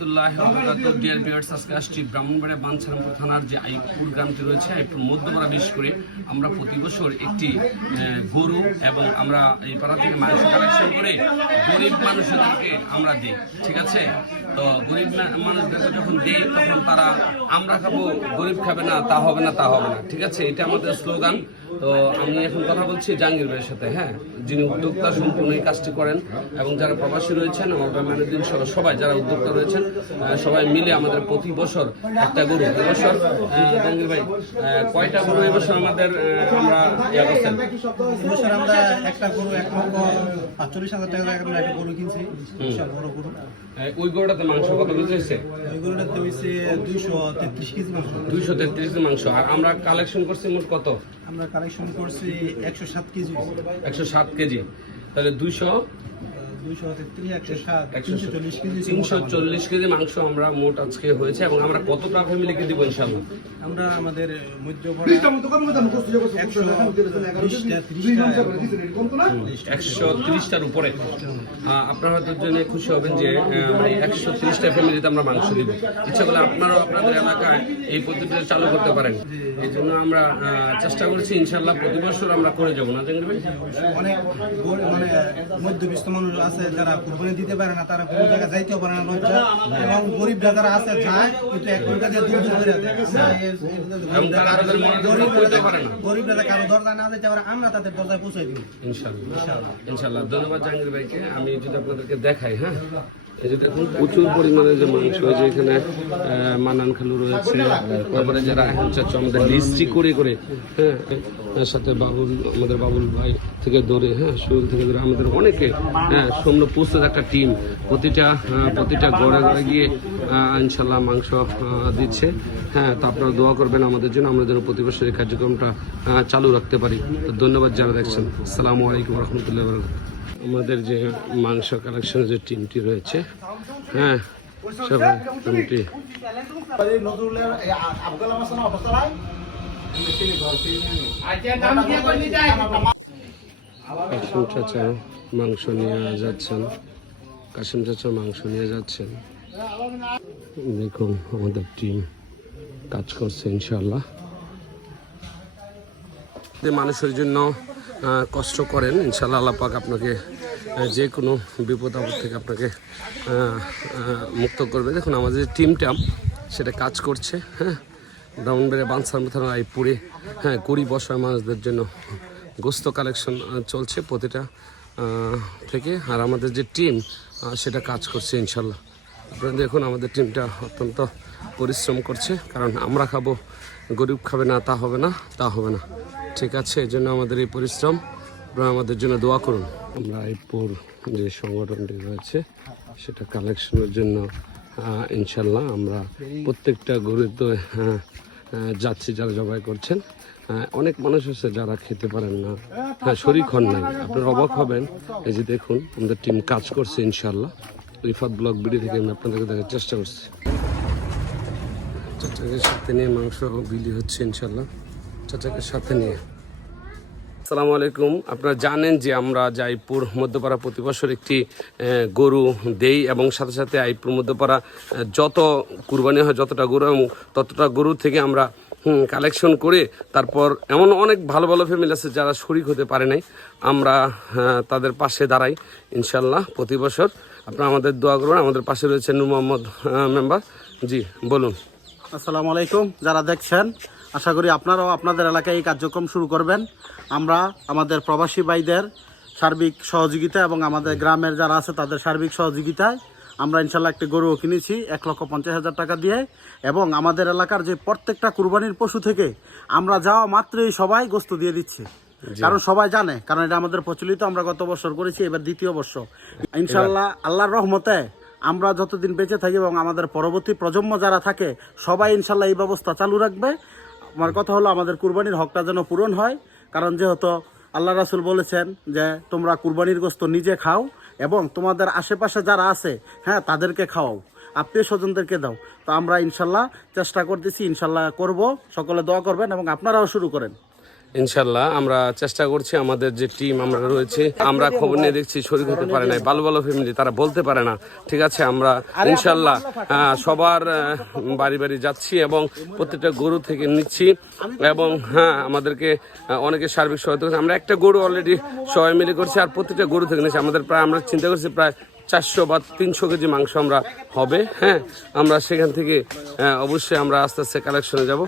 রহমতুল্লাহি ওয়া বারাকাতুহু। ডিয়ার ভিউয়ার্স, আজকে আসছি ব্রাহ্মণবাড়িয়া বাঞ্ছারামপুর থানার যে আইপুর গ্রামটি রয়েছে, আইপুর মধ্যপাড়া বিশেষ করে আমরা প্রতি বছর একটি গরু এবং আমরা এই পাড়া থেকে মাংস কালেকশন করে গরিব মানুষদেরকে আমরা দিই। ঠিক আছে, তো গরিব মানুষদেরকে যখন দিই তখন তারা আমরা খাবো, গরিব খাবে না, তা হবে না, তা হবে না। ঠিক আছে, এটা আমাদের স্লোগান। তো আমি এখন কথা বলছি জাহাঙ্গীর ভাইয়ের সাথে, হ্যাঁ, যিনি উদ্যোক্তা সম্পূর্ণ এই কাজটি করেন এবং যারা প্রবাসী রয়েছেন, আমার ম্যানেজিং সহ সবাই যারা উদ্যোক্তা রয়েছেন, সবাই মিলে আমাদের প্রতি বছর একটা গরু। এবছর জাহাঙ্গীর ভাই কয়টা গরু এবছর আমাদের আমরা করছেন? এবছর আমরা একটা গরু 1,45,000 টাকা একটা গরু কিনছি। ওই গরুটাতে মাংস কত কেজি হয়েছে? ওই গরুটাতে হয়েছে 233 কেজি মাংস। 233 মাংস। আর আমরা কালেকশন করছি মোট কত? আমরা কালেকশন করছি 107 কেজি। 107 কেজি, তাহলে 340 কেজি মাংস আমরা মোট আজকে হয়েছে। এবং আমরা কতটা ফ্যামিলিকে দিব ইনশাআল্লাহ? আমরা আমাদের মধ্যে 130টার উপরে। আপনারা হয়তো জেনে খুশি হবেন যে 130টা ফ্যামিলিতে আমরা মাংস দিব। ইচ্ছা করলে আপনারাও আপনাদের এলাকায় এই পদ্ধতিটা চালু করতে পারেন। এই জন্য আমরা চেষ্টা করেছি, ইনশাআল্লাহ প্রতি বছর আমরা করে যাবো না জানেন ভাই? অনেক মানে মধ্যবিত্ত মানুষ আছে যারা কুরবানি দিতে পারে না, তারা কোনো জায়গায় যাইতেও পারে না লজ্জা, এবং গরিবরা যারা আছে যায় কিন্তু এক ঘন্টা দিয়ে দূর দূর করে দেয়। গরিবরা কারো দরজা না যেতে পারে, আমরা তাদের দরজায় পৌঁছে দিই ইনশাআল্লাহ। ধন্যবাদ জাহাঙ্গীর ভাইকে। আমি যদি আপনাদেরকে দেখাই, হ্যাঁ, এই যে দেখুন প্রচুর পরিমাণে যে মাংস হয়েছে, এখানে মানান খালু রয়েছে, তারপরে যারা চাচ্ছ আমাদের লিস্টি করে করে, হ্যাঁ, এর সাথে বাবুল, আমাদের বাবুল ভাই থেকে ধরে, হ্যাঁ, সুল থেকে ধরে আমাদের অনেকে, হ্যাঁ, সামনে প্রস্তুত একটা টিম প্রতিটা ঘরে ঘরে গিয়ে ইনশাল্লাহ মাংস দিচ্ছে। হ্যাঁ, তা আপনারা দোয়া করবেন আমাদের জন্য, আমরা যেন প্রতি বছর এই কার্যক্রমটা চালু রাখতে পারি। তো ধন্যবাদ যারা দেখছেন। আসসালামু আলাইকুম রহমতুল্লাহ। আমাদের যে মাংস কালেকশনের যে টিমটি রয়েছে, হ্যাঁ, সবাই টিমটি কাশিম চাচা মাংস নিয়ে যাচ্ছেন, কাশিম চাচা মাংস নিয়ে যাচ্ছেন। দেখুন আমাদের টিম কাজ করছে ইনশাআল্লাহ। মানুষের জন্য কষ্ট করেন, ইনশাআল্লাহ আল্লাহ পাক আপনাকে যে কোনো বিপদ আপদ থেকে আপনাকে মুক্ত করবে। দেখুন আমাদের টিমটা সেটা কাজ করছে, হ্যাঁ, ব্রাহ্মণবাড়িয়া বাঞ্ছারামপুর থানার আইপুরে, হ্যাঁ, গরিব অসহায় মানুষদের জন্য গোস্ত কালেকশন চলছে প্রতিটা থেকে। আর আমাদের যে টিম সেটা কাজ করছে ইনশাল্লাহ। আপনারা দেখুন আমাদের টিমটা অত্যন্ত পরিশ্রম করছে, কারণ আমরা খাবো, গরিব খাবে না, তা হবে না, তা হবে না। ঠিক আছে, এই জন্য আমাদের এই পরিশ্রম, আপনারা আমাদের জন্য দোয়া করুন। আমরা আইপুর যে সংগঠনটি রয়েছে সেটা কালেকশনের জন্য ইনশাল্লাহ আমরা প্রত্যেকটা গরুতে যাচ্ছি, যারা জবাই করছেন। অনেক মানুষ আছে যারা খেতে পারেন না, হ্যাঁ, শরীর হন নাই। আপনারা অবাক হবেন, এই যে দেখুন আমাদের টিম কাজ করছে ইনশাল্লাহ। রিফাত ব্লগ ভিডিও থেকে আমি আপনাদেরকে দেখার চেষ্টা করছি। চাচাকে সাথে নিয়ে মাংস বিলি হচ্ছে ইনশাল্লাহ, চাচাকে সাথে নিয়ে। আসসালামু আলাইকুম। আপনারা জানেন যে আমরা আইপুর মধ্যপাড়া প্রতি বছর একটি গরু দেই, এবং সাথে সাথে আইপুর মধ্যপাড়া যত কুরবানি হয়, যতটা গরু এবং ততটা গরু থেকে আমরা কালেকশন করে তারপর এমন অনেক ভালো ভালো ফ্যামিলি আছে যারা শরিক হতে পারে নাই, আমরা তাদের পাশে দাঁড়াই ইনশাল্লাহ প্রতি বছর। আপনারা আমাদের দোয়া করবেন। আমাদের পাশে রয়েছে নূর মোহাম্মদ মেম্বার। জি বলুন। আসসালামু আলাইকুম। যারা দেখছেন, আশা করি আপনারাও আপনাদের এলাকায় এই কার্যক্রম শুরু করবেন। আমরা আমাদের প্রবাসী ভাইদের সার্বিক সহযোগিতা এবং আমাদের গ্রামের যারা আছে তাদের সার্বিক সহযোগিতায় আমরা ইনশাল্লাহ একটি গরু কিনেছি 1,50,000 টাকা দিয়ে। এবং আমাদের এলাকার যে প্রত্যেকটা কুরবানির পশু থেকে আমরা যাওয়া মাত্রই সবাই গোস্ত দিয়ে দিচ্ছি, কারণ সবাই জানে, কারণ এটা আমাদের প্রচলিত। আমরা গত বছর করেছি, এবার দ্বিতীয় বর্ষ। ইনশাল্লাহ আল্লাহর রহমতে আমরা যতদিন বেঁচে থাকি এবং আমাদের পরবর্তী প্রজন্ম যারা থাকে সবাই ইনশাল্লাহ এই ব্যবস্থা চালু রাখবে। আমার কথা হলো আমাদের কুরবানির হকটা যেন পূরণ হয়, কারণ যেহেতু আল্লাহ রাসূল বলেছেন যে তোমরা কুরবানির গোস্ত নিজে খাও এবং তোমাদের আশেপাশে যারা আছে, হ্যাঁ, তাদেরকে খাওয়াও, আত্মীয় স্বজনদেরকে দাও। তো আমরা ইনশাল্লাহ চেষ্টা করতেছি, ইনশাল্লাহ করব। সকলে দোয়া করবেন এবং আপনারাও শুরু করেন। ইনশাল্লাহ আমরা চেষ্টা করছি, আমাদের যে টিম আমরা রয়েছে, আমরা খবর নিয়ে দেখছি শরীর হতে পারে না, ভালো ভালো ফ্যামিলি তারা বলতে পারে না, ঠিক আছে। আমরা ইনশাল্লাহ সবার বাড়ি বাড়ি যাচ্ছি এবং প্রত্যেকটা গরু থেকে নিচ্ছি এবং হ্যাঁ আমাদেরকে অনেকে সার্বিক সহায়তা করছে। আমরা একটা গরু অলরেডি সবাই মিলে করছি আর প্রত্যেকটা গরু থেকে নিচ্ছি। আমাদের প্রায় আমরা চিন্তা করছি প্রায় 400 বা 300 কেজি মাংস আমরা হবে। হ্যাঁ আমরা সেখান থেকে অবশ্যই আমরা আস্তে আস্তে কালেকশনে যাব।